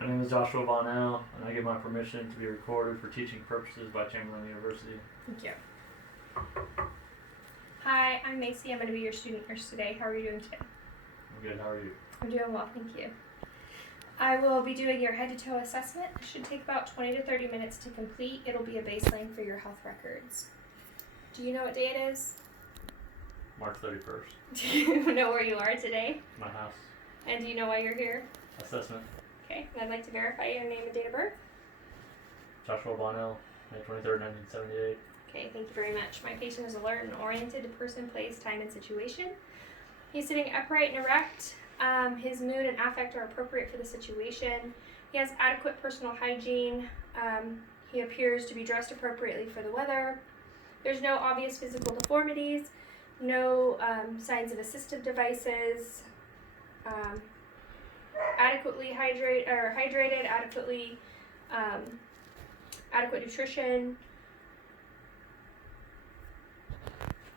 My name is Joshua Bonnell, and I give my permission to be recorded for teaching purposes by Chamberlain University. Thank you. Hi, I'm Macy. I'm going to be your student nurse today. How are you doing today? I'm good. How are you? I'm doing well, thank you. I will be doing your head to toe assessment. It should take about 20 to 30 minutes to complete. It'll be a baseline for your health records. Do you know what day it is? March 31st. Do you know where you are today? My house. And do you know why you're here? Assessment. Okay, and I'd like to verify your name and date of birth. Joshua Bonnell, May 23rd, 1978. Okay, thank you very much. My patient is alert and oriented to person, place, time, and situation. He's sitting upright and erect. His mood and affect are appropriate for the situation. He has adequate personal hygiene. He appears to be dressed appropriately for the weather. There's no obvious physical deformities, no signs of assistive devices, adequately hydrated, adequate nutrition.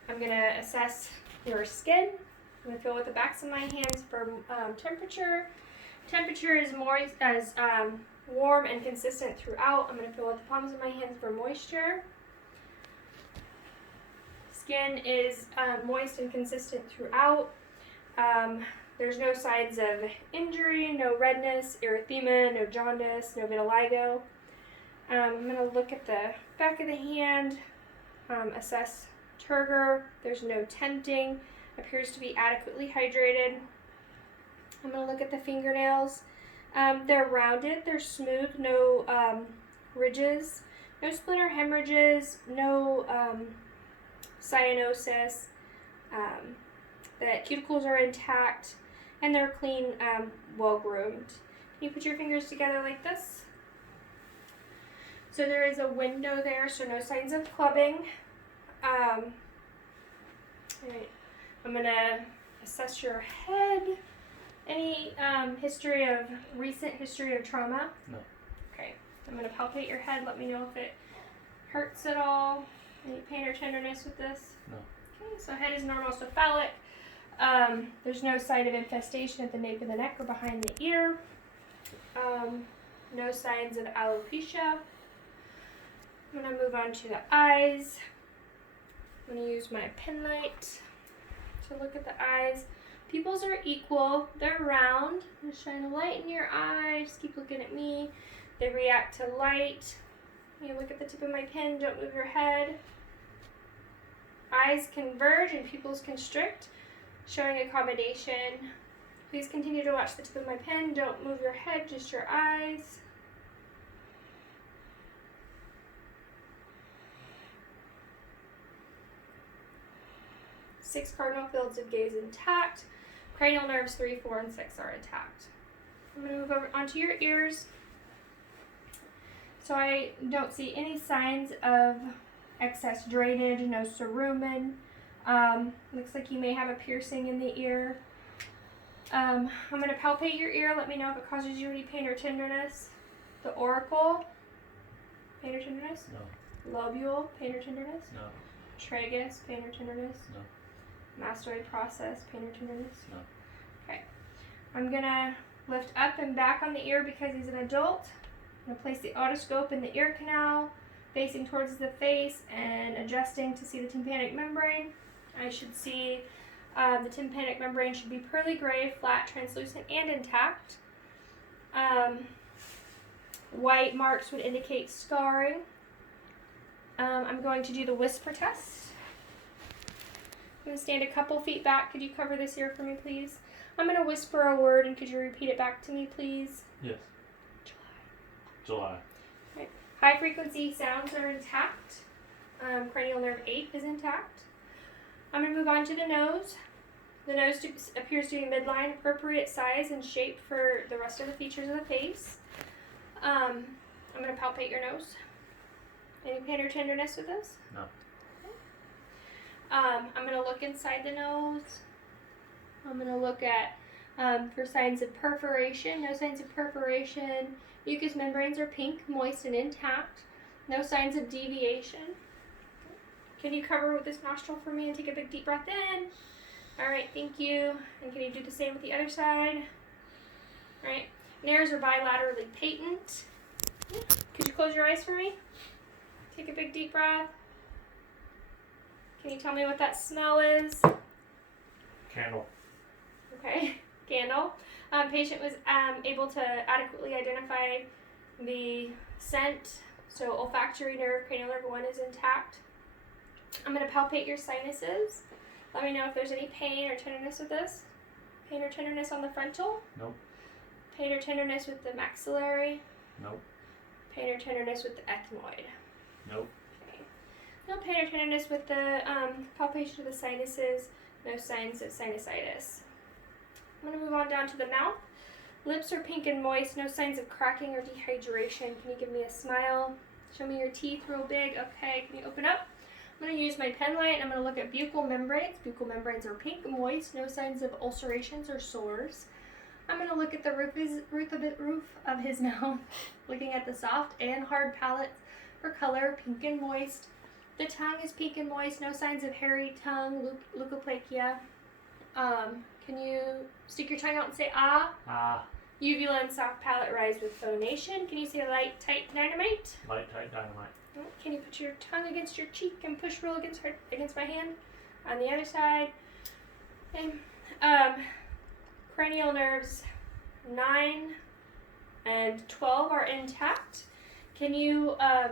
I'm going to assess your skin. I'm going to feel with the backs of my hands for temperature. Temperature is warm and consistent throughout. I'm going to feel with the palms of my hands for moisture. Skin is moist and consistent throughout. There's no signs of injury, no redness, erythema, no jaundice, no vitiligo. I'm going to look at the back of the hand, assess turgor. There's no tenting, appears to be adequately hydrated. I'm going to look at the fingernails. They're rounded, they're smooth, no ridges, no splinter hemorrhages, no cyanosis. The cuticles are intact and they're clean, well groomed. Can you put your fingers together like this? So there is a window there, so no signs of clubbing. Right. I'm going to assess your head. Any recent history of trauma? No. Okay. I'm going to palpate your head. Let me know if it hurts at all. Any pain or tenderness with this? No. Okay, so head is normal, so phallic. There's no sign of infestation at the nape of the neck or behind the ear. No signs of alopecia. I'm going to move on to the eyes. I'm going to use my pen light to look at the eyes. Pupils are equal. They're round. I'm going to shine a light in your eye. Just keep looking at me. They react to light. You look at the tip of my pen. Don't move your head. Eyes converge and pupils constrict, showing accommodation. Please continue to watch the tip of my pen. Don't move your head, just your eyes. Six cardinal fields of gaze intact. Cranial nerves 3, 4, and 6 are intact. I'm going to move over onto your ears. So I don't see any signs of excess drainage, no cerumen. Looks like you may have a piercing in the ear. I'm going to palpate your ear. Let me know if it causes you any pain or tenderness. The auricle, pain or tenderness? No. Lobule, pain or tenderness? No. Tragus, pain or tenderness? No. Mastoid process, pain or tenderness? No. Okay. I'm going to lift up and back on the ear because he's an adult. I'm going to place the otoscope in the ear canal, facing towards the face and adjusting to see the tympanic membrane. I should see the tympanic membrane should be pearly gray, flat, translucent, and intact. White marks would indicate scarring. I'm going to do the whisper test. I'm going to stand a couple feet back. Could you cover this ear for me, please? I'm going to whisper a word, and could you repeat it back to me, please? Yes. July. July. Right. High frequency sounds are intact. Cranial nerve 8 is intact. I'm going to move on to the nose. The nose appears to be midline, appropriate size and shape for the rest of the features of the face. I'm going to palpate your nose. Any pain or tenderness with this? No. I'm going to look inside the nose. I'm going to look at for signs of perforation. No signs of perforation. Mucous membranes are pink, moist, and intact. No signs of deviation. Can you cover with this nostril for me and take a big deep breath in? All right, thank you. And can you do the same with the other side? All right. Nares are bilaterally patent. Could you close your eyes for me? Take a big deep breath. Can you tell me what that smell is? Candle. Okay, candle. Patient was able to adequately identify the scent, so olfactory nerve, cranial nerve 1 is intact. I'm going to palpate your sinuses. Let me know if there's any pain or tenderness with this. Pain or tenderness on the frontal? Nope. Pain or tenderness with the maxillary? Nope. Pain or tenderness with the ethmoid? Nope. Okay. No pain or tenderness with the palpation of the sinuses. No signs of sinusitis. I'm going to move on down to the mouth. Lips are pink and moist. No signs of cracking or dehydration. Can you give me a smile? Show me your teeth real big. Okay, can you open up? I'm going to use my pen light. I'm going to look at buccal membranes. Buccal membranes are pink, moist. No signs of ulcerations or sores. I'm going to look at the roof of his mouth, looking at the soft and hard palates for color, pink and moist. The tongue is pink and moist, no signs of hairy tongue, leukoplakia. Can you stick your tongue out and say ah? Ah. Uvula and soft palate rise with phonation. Can you say light, tight, dynamite? Light, tight, dynamite. Can you put your tongue against your cheek and push real against my hand? On the other side. Okay. Cranial nerves 9 and 12 are intact. Can you, I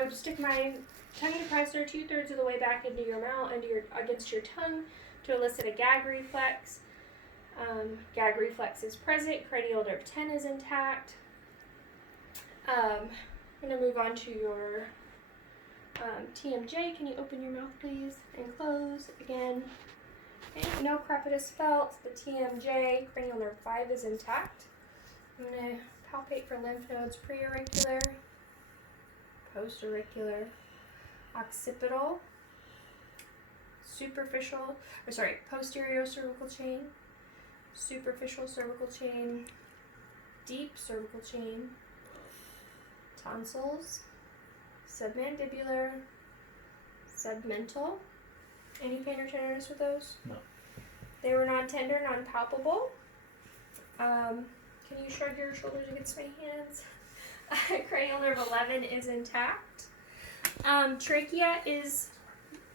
would stick my tongue depressor 2/3 of the way back into your mouth, against your tongue to elicit a gag reflex. Gag reflex is present. Cranial nerve 10 is intact. I'm going to move on to your TMJ. Can you open your mouth, please, and close again? Okay, no crepitus felt. The TMJ, cranial nerve 5 is intact. I'm going to palpate for lymph nodes preauricular, postauricular, occipital, posterior cervical chain, superficial cervical chain, deep cervical chain, tonsils, submandibular, submental. Any pain or tenderness with those? No. They were non-tender, non-palpable. Can you shrug your shoulders against my hands? Cranial nerve 11 is intact. Trachea is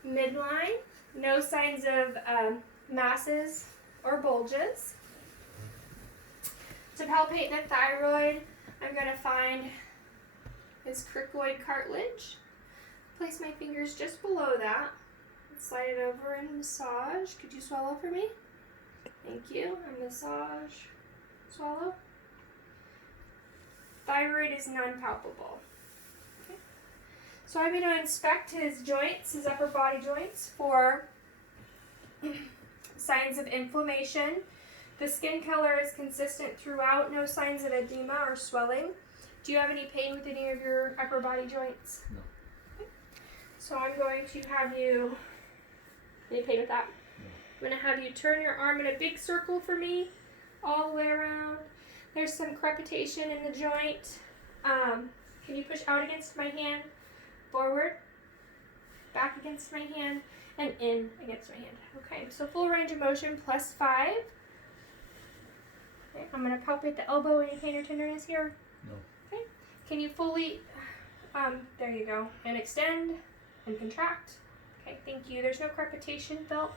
midline. No signs of masses or bulges. To palpate the thyroid, I'm going to find his cricoid cartilage. Place my fingers just below that. Slide it over and massage. Could you swallow for me? Thank you. And massage. Swallow. Thyroid is non-palpable. Okay. So I'm going to inspect his joints, his upper body joints, for signs of inflammation. The skin color is consistent throughout. No signs of edema or swelling. Do you have any pain with any of your upper body joints? No. Okay. So I'm going to have you... Any pain with that? No. I'm going to have you turn your arm in a big circle for me, all the way around. There's some crepitation in the joint. Can you push out against my hand, forward, back against my hand, and in against my hand? Okay, so full range of motion +5. Okay, I'm going to palpate the elbow. Any pain or tenderness here? No. Okay, can you fully, there you go, and extend and contract. Okay, thank you. There's no crepitation felt.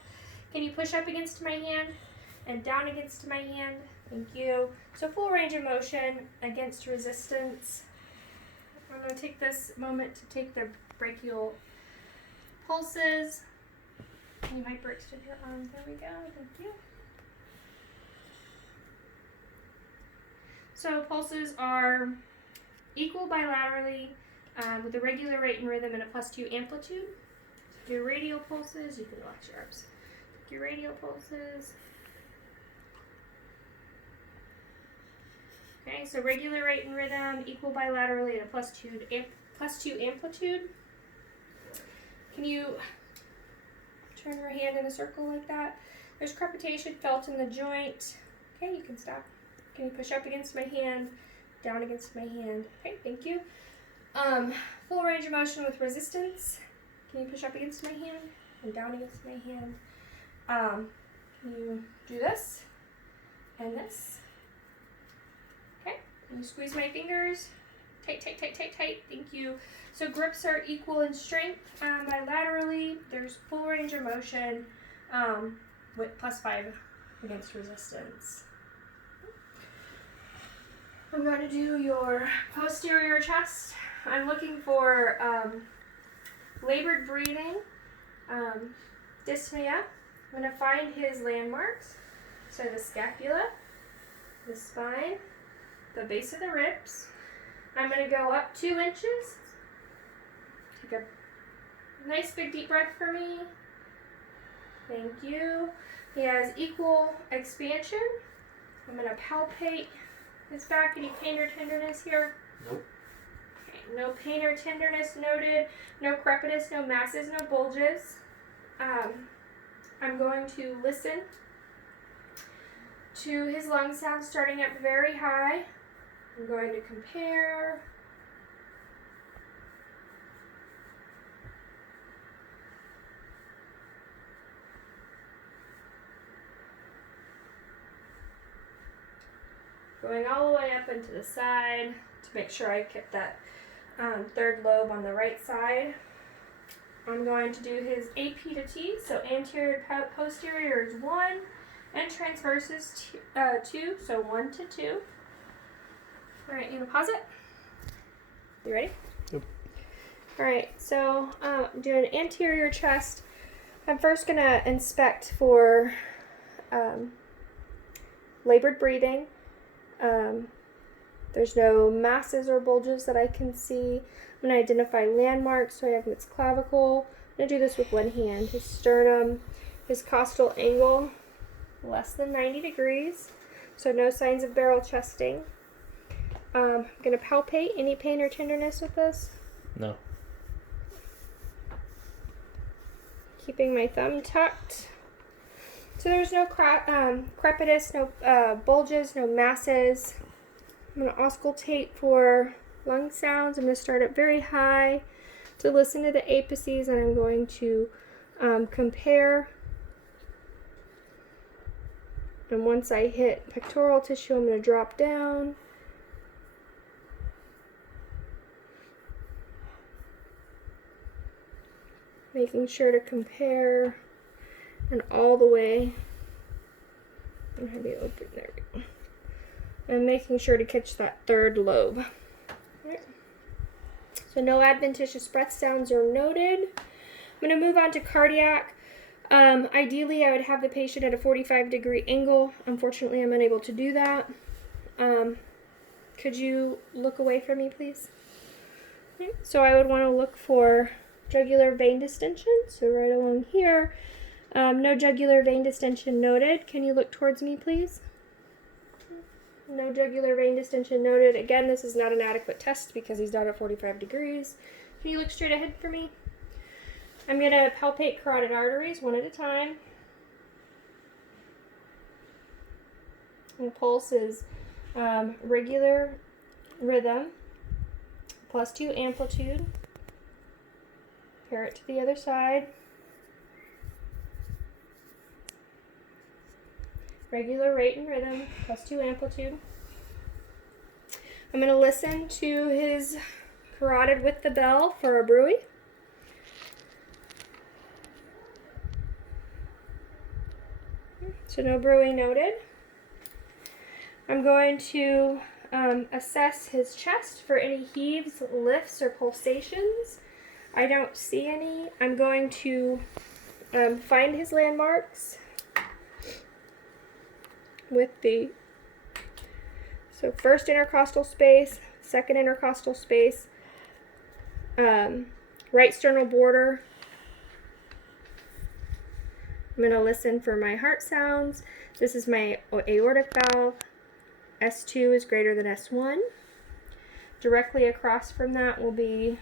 Can you push up against my hand and down against my hand? Thank you. So full range of motion against resistance. I'm going to take this moment to take the brachial pulses. You might extend your arm. There we go. Thank you. So pulses are equal bilaterally with a regular rate and rhythm and a +2 amplitude. So your radial pulses, you can relax your arms. Take your radial pulses. Okay, so regular rate and rhythm, equal bilaterally, and a +2 amplitude. Can you turn your hand in a circle like that? There's crepitation felt in the joint. Okay, you can stop. Can you push up against my hand, down against my hand? Okay, thank you. Full range of motion with resistance. Can you push up against my hand and down against my hand? Can you do this and this You squeeze my fingers. Tight, tight, tight, tight, tight. Thank you. So grips are equal in strength bilaterally. There's full range of motion with +5 against resistance. I'm going to do your posterior chest. I'm looking for labored breathing, dyspnea. I'm going to find his landmarks. So the scapula, the spine, the base of the ribs. I'm going to go up 2 inches. Take a nice big deep breath for me. Thank you. He has equal expansion. I'm going to palpate his back. Any pain or tenderness here? Nope. Okay, no pain or tenderness noted. No crepitus, no masses, no bulges. I'm going to listen to his lung sound starting up very high. I'm going to compare. Going all the way up into the side to make sure I kept that third lobe on the right side. I'm going to do his AP to T, so anterior posterior is 1, and transverse is 2, so 1 to 2. All right, you gonna pause it? You ready? Yep. All right, so I'm doing anterior chest. I'm first gonna inspect for labored breathing. There's no masses or bulges that I can see. I'm going to identify landmarks, so I have his clavicle. I'm going to do this with one hand. His sternum, his costal angle, less than 90 degrees, so no signs of barrel chesting. I'm going to palpate. Any pain or tenderness with this? No. Keeping my thumb tucked. So there's no crepitus, no bulges, no masses. I'm going to auscultate for lung sounds. I'm going to start up very high to listen to the apices, and I'm going to compare. And once I hit pectoral tissue, I'm going to drop down. Making sure to compare, and all the way. And have you open? There we go. And making sure to catch that third lobe. Right. So no adventitious breath sounds are noted. I'm going to move on to cardiac. Ideally, I would have the patient at a 45-degree angle. Unfortunately, I'm unable to do that. Could you look away from me, please? Okay. So I would want to look for jugular vein distension. So right along here. No jugular vein distension noted. Can you look towards me, please? No jugular vein distension noted. Again, this is not an adequate test because he's down at 45 degrees. Can you look straight ahead for me? I'm going to palpate carotid arteries one at a time. And pulse is regular rhythm +2 amplitude. Compare it to the other side. Regular rate and rhythm +2 amplitude. I'm going to listen to his carotid with the bell for a bruit. So no bruit noted. I'm going to assess his chest for any heaves, lifts, or pulsations. I don't see any. I'm going to find his landmarks with the first intercostal space, second intercostal space, right sternal border. I'm going to listen for my heart sounds. This is my aortic valve. S2 is greater than S1. Directly across from that will be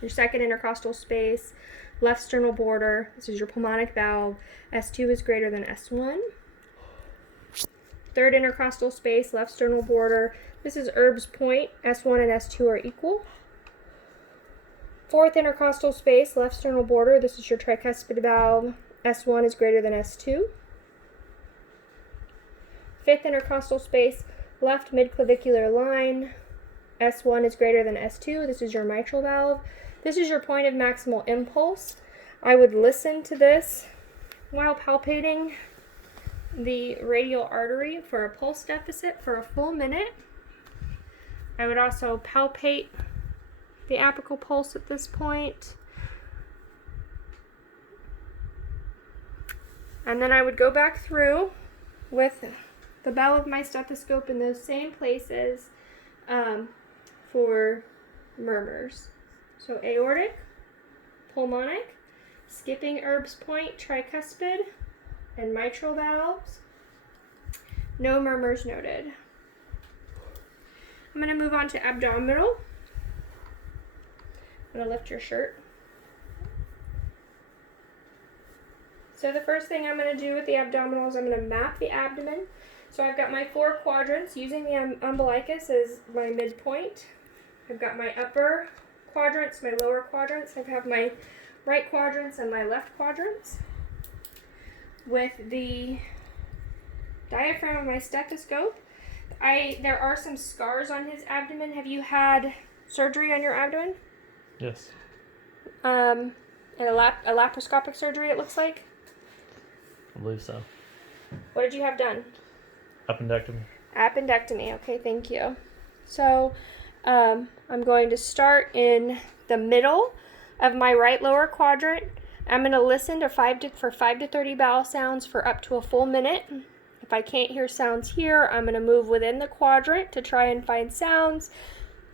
your second intercostal space, left sternal border. This is your pulmonic valve. S2 is greater than S1. Third intercostal space, left sternal border. This is Erb's point. S1 and S2 are equal. Fourth intercostal space, left sternal border. This is your tricuspid valve. S1 is greater than S2. Fifth intercostal space, left midclavicular line. S1 is greater than S2. This is your mitral valve. This is your point of maximal impulse. I would listen to this while palpating the radial artery for a pulse deficit for a full minute. I would also palpate the apical pulse at this point. And then I would go back through with the bell of my stethoscope in those same places for murmurs. So aortic, pulmonic, skipping Erb's point, tricuspid, and mitral valves. No murmurs noted. I'm going to move on to abdominal. I'm going to lift your shirt. So the first thing I'm going to do with the abdominal is I'm going to map the abdomen. So I've got my 4 quadrants using the umbilicus as my midpoint. I've got my upper quadrants, my lower quadrants. I have my right quadrants and my left quadrants. With the diaphragm of my stethoscope, there are some scars on his abdomen. Have you had surgery on your abdomen? Yes. And a laparoscopic surgery, it looks like? I believe so. What did you have done? Appendectomy. Appendectomy. Okay, thank you. So I'm going to start in the middle of my right lower quadrant. I'm going to listen for 5 to 30 bowel sounds for up to a full minute. If I can't hear sounds here, I'm going to move within the quadrant to try and find sounds.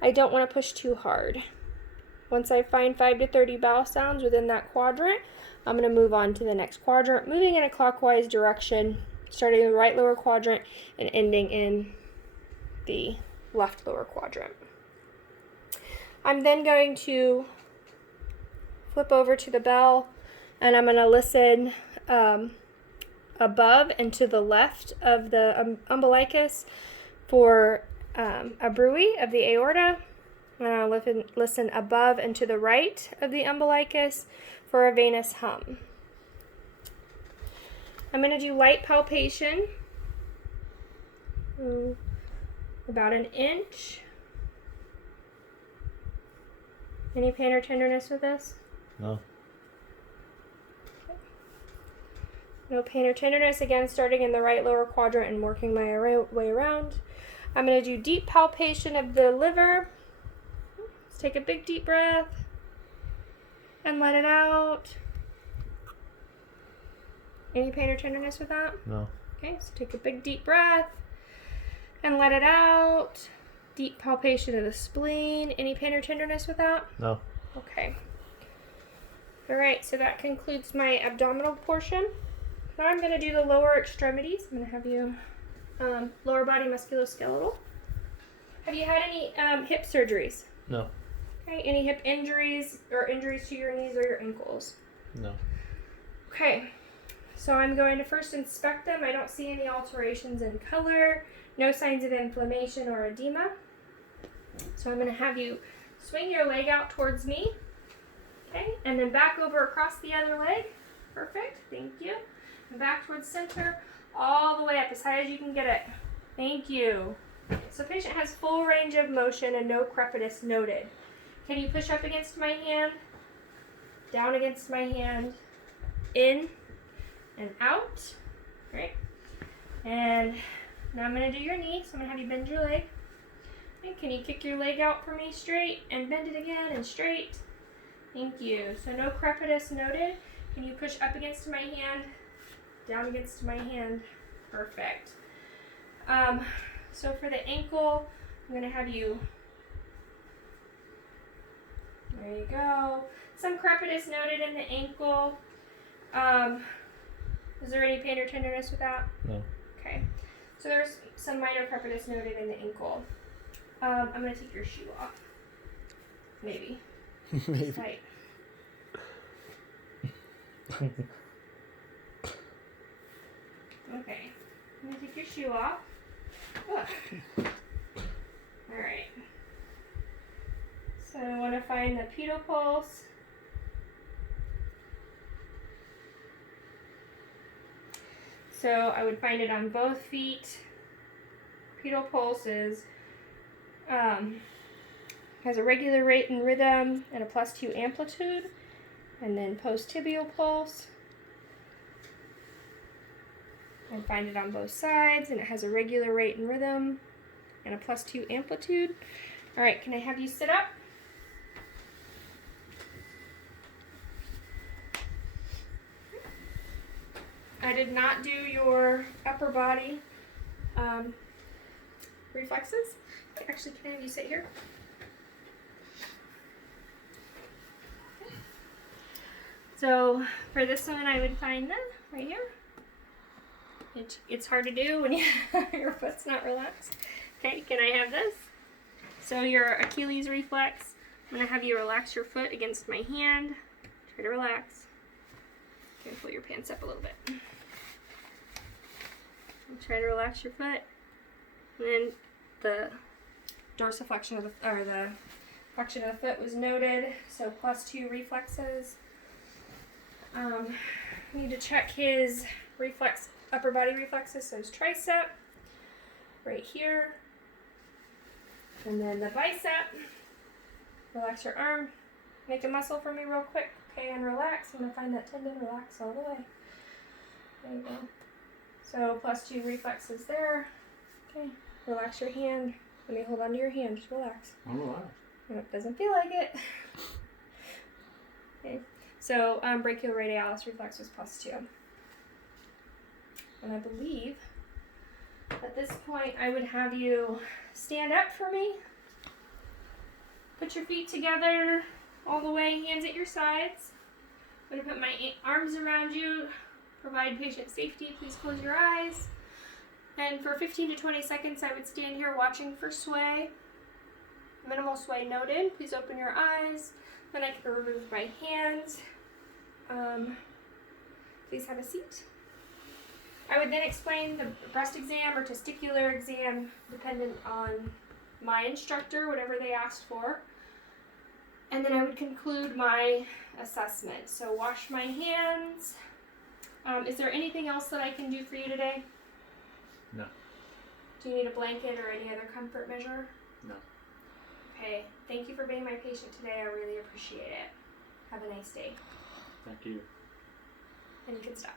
I don't want to push too hard. Once I find 5 to 30 bowel sounds within that quadrant, I'm going to move on to the next quadrant, moving in a clockwise direction, starting in the right lower quadrant and ending in the left lower quadrant. I'm then going to flip over to the bell, and I'm going to listen above and to the left of the umbilicus for a bruit of the aorta. And I'll listen above and to the right of the umbilicus for a venous hum. I'm going to do light palpation, about an inch. Any pain or tenderness with this? No. No pain or tenderness. Again, starting in the right lower quadrant and working my way around. I'm going to do deep palpation of the liver. Let's take a big deep breath and let it out. Any pain or tenderness with that? No. Okay, so take a big deep breath and let it out. Deep palpation of the spleen. Any pain or tenderness with that? No. Okay. All right, so that concludes my abdominal portion. Now I'm going to do the lower extremities. I'm going to have you lower body musculoskeletal. Have you had any hip surgeries? No. Okay, any hip injuries or injuries to your knees or your ankles? No. Okay, so I'm going to first inspect them. I don't see any alterations in color, no signs of inflammation or edema. So I'm going to have you swing your leg out towards me. Okay, and then back over across the other leg. Perfect, thank you. And back towards center, all the way up as high as you can get it. Thank you. So patient has full range of motion and no crepitus noted. Can you push up against my hand, down against my hand, in and out? Great. And now I'm going to do your knee, so I'm going to have you bend your leg. Okay, can you kick your leg out for me straight and bend it again and straight? Thank you. So no crepitus noted. Can you push up against my hand, down against my hand? Perfect. So for the ankle, I'm going to have you, there you go. Some crepitus noted in the ankle. Is there any pain or tenderness with that? No. Okay. So there's some minor crepitus noted in the ankle. I'm going to take your shoe off. Maybe. Maybe. It's tight. Okay. I'm going to take your shoe off. Look. Alright. So I want to find the pedal pulse. So I would find it on both feet. Pedal pulse is has a regular rate and rhythm and a +2 amplitude, and then post-tibial pulse. I find it on both sides, and it has a regular rate and rhythm and a +2 amplitude. All right, can I have you sit up? I did not do your upper body reflexes. Actually, can I have you sit here? Okay. So for this one, I would find them right here. It's hard to do when your foot's not relaxed. Okay, can I have this? So your Achilles reflex, I'm going to have you relax your foot against my hand. Try to relax. Okay, pull your pants up a little bit. And try to relax your foot. And then the dorsiflexion of the flexion of the foot was noted. So +2 reflexes. Need to check his upper body reflexes. So his tricep right here. And then the bicep. Relax your arm. Make a muscle for me real quick. Okay, and relax. I'm going to find that tendon. Relax all the way. There you go. So +2 reflexes there. Okay, relax your hand. Let me hold on to your hand. Just relax. I'm relaxed. It doesn't feel like it. Okay, so brachioradialis reflex was +2. And I believe at this point I would have you stand up for me. Put your feet together all the way, hands at your sides. I'm going to put my arms around you. Provide patient safety. Please close your eyes. And for 15 to 20 seconds, I would stand here watching for sway. Minimal sway noted. Please open your eyes. Then I can remove my hands. Please have a seat. I would then explain the breast exam or testicular exam, dependent on my instructor, whatever they asked for. And then I would conclude my assessment. So wash my hands. Is there anything else that I can do for you today? No. Do you need a blanket or any other comfort measure? No. Okay, thank you for being my patient today. I really appreciate it. Have a nice day. Thank you. And you can stop.